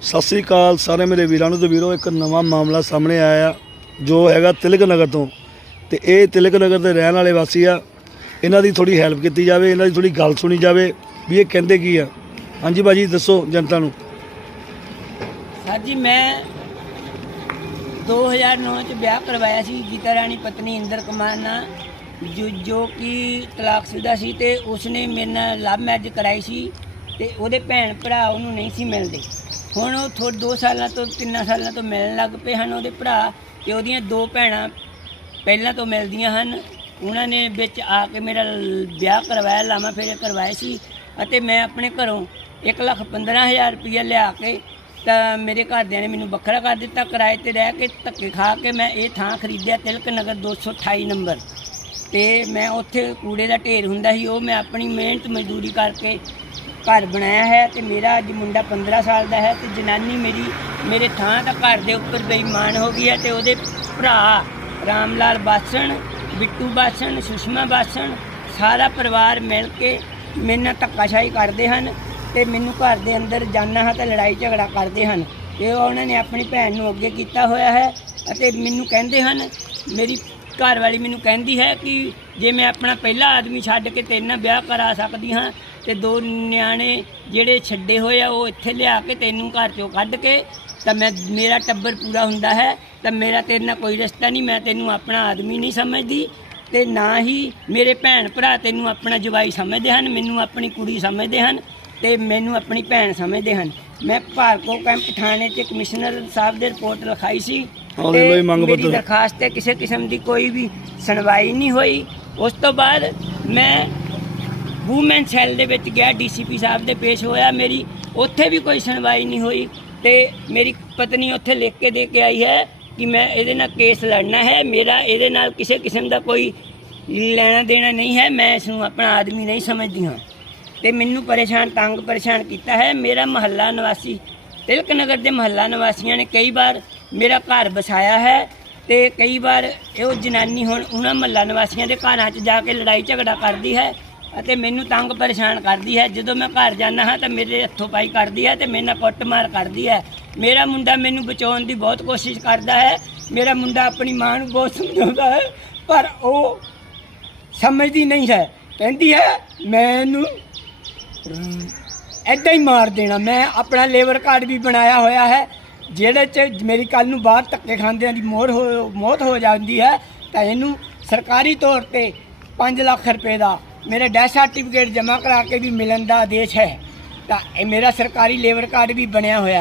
ਸਤਿ ਸ੍ਰੀ ਅਕਾਲ ਸਾਰੇ ਮੇਰੇ ਵੀਰਾਂ ਨੂੰ ਤੇ ਵੀਰੋ, ਇੱਕ ਨਵਾਂ ਮਾਮਲਾ ਸਾਹਮਣੇ ਆਇਆ, ਜੋ ਹੈਗਾ ਤਿਲਕ ਨਗਰ ਤੋਂ। ਤੇ ਇਹ ਤਿਲਕ ਨਗਰ ਦੇ ਰਹਿਣ ਵਾਲੇ ਵਾਸੀ ਆ, ਇਹਨਾਂ ਦੀ ਥੋੜੀ ਹੈਲਪ ਕੀਤੀ ਜਾਵੇ, ਇਹਨਾਂ ਦੀ ਥੋੜੀ ਗੱਲ ਸੁਣੀ ਜਾਵੇ, ਵੀ ਇਹ ਕਹਿੰਦੇ ਕੀ ਆ। ਹਾਂਜੀ ਬਾਜੀ ਦੱਸੋ ਜਨਤਾ ਨੂੰ। ਸਰ ਜੀ ਮੈਂ 2009 ਚ ਵਿਆਹ ਕਰਵਾਇਆ ਸੀ, ਗੀਤਾ ਰਾਣੀ ਪਤਨੀ ਇੰਦਰ ਕੁਮਾਰ ਨਾਲ, ਜੋ ਜੋ ਕਿ ਤਲਾਕਸ਼ੁਦਾ ਸੀ ਤੇ ਉਸਨੇ ਮੇਰੇ ਨਾਲ ਲਵ ਮੈਰਿਜ ਕਰਾਈ ਸੀ ਤੇ ਉਹਦੇ ਭੈਣ ਭਰਾ ਉਹਨੂੰ ਨਹੀਂ ਸੀ ਮਿਲਦੇ। ਹੁਣ ਉਹ ਥੋੜੇ 2 ਸਾਲਾਂ ਤੋਂ 3 ਸਾਲਾਂ ਤੋਂ ਮਿਲਣ ਲੱਗ ਪਏ ਹਨ ਉਹਦੇ ਭਰਾ ਤੇ ਉਹਦੀਆਂ ਦੋ ਭੈਣਾਂ ਪਹਿਲਾਂ ਤੋਂ ਮਿਲਦੀਆਂ ਹਨ। ਉਹਨਾਂ ਨੇ ਵਿੱਚ ਆ ਕੇ ਮੇਰਾ ਵਿਆਹ ਕਰਵਾਇਆ, ਲਾਮਾ ਫੇਰੇ ਕਰਵਾਏ ਸੀ ਅਤੇ ਮੈਂ ਆਪਣੇ ਘਰੋਂ 115000 ਰੁਪਏ ਲਿਆ ਕੇ ਤਾਂ ਮੇਰੇ ਘਰਦਿਆਂ ਨੇ ਮੈਨੂੰ ਵੱਖਰਾ ਕਰ ਦਿੱਤਾ, ਕਿਰਾਏ ਤੇ ਰਹਿ ਕੇ ਧੱਕੇ ਖਾ ਕੇ ਮੈਂ ਇਹ ਥਾਂ ਖਰੀਦਿਆ, ਤਿਲਕ ਨਗਰ 228 ਨੰਬਰ। ਤੇ ਮੈਂ ਉੱਥੇ ਕੂੜੇ ਦਾ ਢੇਰ ਹੁੰਦਾ ਸੀ, ਉਹ ਮੈਂ ਆਪਣੀ ਮਿਹਨਤ ਮਜ਼ਦੂਰੀ ਕਰਕੇ ਘਰ ਬਣਾਇਆ ਹੈ ਤੇ ਮੇਰਾ ਅੱਜ ਮੁੰਡਾ 15 ਸਾਲ ਦਾ ਹੈ ਤੇ ਜਨਾਨੀ ਮੇਰੀ, ਮੇਰੇ ਥਾਂ ਦਾ ਘਰ ਦੇ ਉੱਪਰ ਬੇਈਮਾਨ ਹੋ ਗਈ ਹੈ ਤੇ ਉਹਦੇ ਭਰਾ ਰਾਮ ਲਾਲ ਬਾਸਣ, ਬਿੱਟੂ ਬਾਸਣ, ਸੁਸ਼ਮਾ ਬਾਸਣ, ਸਾਰਾ ਪਰਿਵਾਰ ਮਿਲ ਕੇ ਮੇਰੇ ਨਾਲ ਧੱਕਾਸ਼ਾਹੀ ਕਰਦੇ ਹਨ ਤੇ ਮੈਨੂੰ ਘਰ ਦੇ ਅੰਦਰ ਜਾਣਾ ਹਾਂ ਤੇ ਲੜਾਈ ਝਗੜਾ ਕਰਦੇ ਹਨ ਤੇ ਉਹਨਾਂ ਨੇ ਆਪਣੀ ਭੈਣ ਨੂੰ ਅੱਗੇ ਕੀਤਾ ਹੋਇਆ ਹੈ ਅਤੇ ਮੈਨੂੰ ਕਹਿੰਦੇ ਹਨ, ਮੇਰੀ ਘਰ ਵਾਲੀ ਮੈਨੂੰ ਕਹਿੰਦੀ ਹੈ ਕਿ ਜੇ ਮੈਂ ਆਪਣਾ ਪਹਿਲਾ ਆਦਮੀ ਛੱਡ ਕੇ ਤੇਰੇ ਨਾਲ ਵਿਆਹ ਕਰਾ ਸਕਦੀ ਹਾਂ, ਤੇ ਦੋ ਨਿਆਣੇ ਜਿਹੜੇ ਛੱਡੇ ਹੋਏ ਆ, ਉਹ ਇੱਥੇ ਲਿਆ ਕੇ ਤੈਨੂੰ ਘਰ ਚੋਂ ਕੱਢ ਕੇ, ਤਾਂ ਮੈਂ, ਮੇਰਾ ਟੱਬਰ ਪੂਰਾ ਹੁੰਦਾ ਹੈ, ਤਾਂ ਮੇਰਾ ਤੇਰੇ ਨਾਲ ਕੋਈ ਰਿਸ਼ਤਾ ਨਹੀਂ, ਮੈਂ ਤੈਨੂੰ ਆਪਣਾ ਆਦਮੀ ਨਹੀਂ ਸਮਝਦੀ, ਤੇ ਨਾ ਹੀ ਮੇਰੇ ਭੈਣ ਭਰਾ ਤੈਨੂੰ ਆਪਣਾ ਜਵਾਈ ਸਮਝਦੇ ਹਨ, ਮੈਨੂੰ ਆਪਣੀ ਕੁੜੀ ਸਮਝਦੇ ਹਨ, ਤੇ ਮੈਨੂੰ ਆਪਣੀ ਭੈਣ ਸਮਝਦੇ ਹਨ। ਮੈਂ ਭਾਰਕੋ ਕੈਂਪ ਥਾਣੇ 'ਚ ਕਮਿਸ਼ਨਰ ਸਾਹਿਬ ਦੇ ਰਿਪੋਰਟ ਲਿਖਾਈ ਸੀ। ਲੈ ਮੰਗ ਮੇਰੀ। ਦਰਖਾਸਤ ਤੇ ਕਿਸੇ ਕਿਸਮ ਦੀ ਕੋਈ ਵੀ ਸੁਣਵਾਈ ਨਹੀਂ ਹੋਈ। ਉਸ ਤੋਂ ਬਾਅਦ ਮੈਂ ਵੂਮਨ ਸੈੱਲ ਦੇ ਵਿੱਚ ਗਿਆ ਡੀਸੀਪੀ ਸਾਹਿਬ ਦੇ ਪੇਸ਼ ਹੋਇਆ। ਮੇਰੀ ਉੱਥੇ ਵੀ ਕੋਈ ਸੁਣਵਾਈ ਨਹੀਂ ਹੋਈ ਤੇ ਮੇਰੀ ਪਤਨੀ ਉੱਥੇ ਲਿਖ ਕੇ ਦੇ ਕੇ ਆਈ ਹੈ ਕਿ ਮੈਂ ਇਹਦੇ ਨਾਲ ਕੇਸ ਲੜਨਾ ਹੈ। ਮੇਰਾ ਇਹਦੇ ਨਾਲ ਕਿਸੇ ਕਿਸਮ ਦਾ ਕੋਈ ਲੈਣਾ ਦੇਣਾ ਨਹੀਂ ਹੈ। ਮੈਂ ਇਸ ਨੂੰ ਆਪਣਾ ਆਦਮੀ ਨਹੀਂ ਸਮਝਦੀ ਹਾਂ। ਤੇ ਮੈਨੂੰ ਪਰੇਸ਼ਾਨ ਤੰਗ ਪਰੇਸ਼ਾਨ ਕੀਤਾ ਹੈ। ਮੇਰਾ ਮਹੱਲਾ ਨਿਵਾਸੀ ਤਿਲਕ ਨਗਰ ਦੇ ਮਹੱਲਾ ਨਿਵਾਸੀਆਂ ਨੇ ਕਈ ਵਾਰ ਮੇਰਾ ਘਰ ਵਸਾਇਆ ਹੈ ਤੇ ਕਈ ਵਾਰ ਇਹ ਜਨਾਨੀ ਹੁਣ ਉਹਨਾਂ ਮਹੱਲਾ ਨਿਵਾਸੀਆਂ ਦੇ ਘਰਾਂ 'ਚ ਜਾ ਕੇ ਲੜਾਈ ਝਗੜਾ ਕਰਦੀ ਹੈ ਅਤੇ ਮੈਨੂੰ ਤੰਗ ਪਰੇਸ਼ਾਨ ਕਰਦੀ ਹੈ। ਜਦੋਂ ਮੈਂ ਘਰ ਜਾਂਦਾ ਹਾਂ ਤਾਂ ਮੇਰੇ ਹੱਥੋਂ ਪਾਈ ਕਰਦੀ ਹੈ ਤੇ ਮੇਰੇ ਨਾਲ ਕੁੱਟਮਾਰ ਕਰਦੀ ਹੈ। ਮੇਰਾ ਮੁੰਡਾ ਮੈਨੂੰ ਬਚਾਉਣ ਦੀ ਬਹੁਤ ਕੋਸ਼ਿਸ਼ ਕਰਦਾ ਹੈ। ਮੇਰਾ ਮੁੰਡਾ ਆਪਣੀ ਮਾਂ ਨੂੰ ਬਹੁਤ ਸਮਝਾਉਂਦਾ ਹੈ, ਪਰ ਉਹ ਸਮਝਦੀ ਨਹੀਂ ਹੈ। ਕਹਿੰਦੀ ਹੈ, ਮੈਨੂੰ ਐਦਾਂ ਹੀ ਮਾਰ ਦੇਣਾ। ਮੈਂ ਆਪਣਾ ਲੇਬਰ ਕਾਰਡ ਵੀ ਬਣਾਇਆ ਹੋਇਆ ਹੈ। ਜਿਹੜੇ ਚ ਮੇਰੀ ਕੱਲ ਨੂੰ ਬਾਹਰ ਧੱਕੇ ਖਾਂਦਿਆਂ ਦੀ ਮੋਰ ਹੋ, ਮੌਤ ਹੋ ਜਾਂਦੀ ਹੈ, ਤਾਂ ਇਹਨੂੰ ਸਰਕਾਰੀ ਤੌਰ ਤੇ 5 ਲੱਖ ਰੁਪਏ ਦਾ ਮੇਰਾ ਡੈਥ ਸਰਟੀਫਿਕੇਟ ਜਮ੍ਹਾਂ ਕਰਾ ਕੇ ਵੀ ਮਿਲਣ ਦਾ ਆਦੇਸ਼ ਹੈ। ਤਾਂ ਇਹ ਮੇਰਾ ਸਰਕਾਰੀ ਲੇਬਰ ਕਾਰਡ ਵੀ ਬਣਿਆ ਹੋਇਆ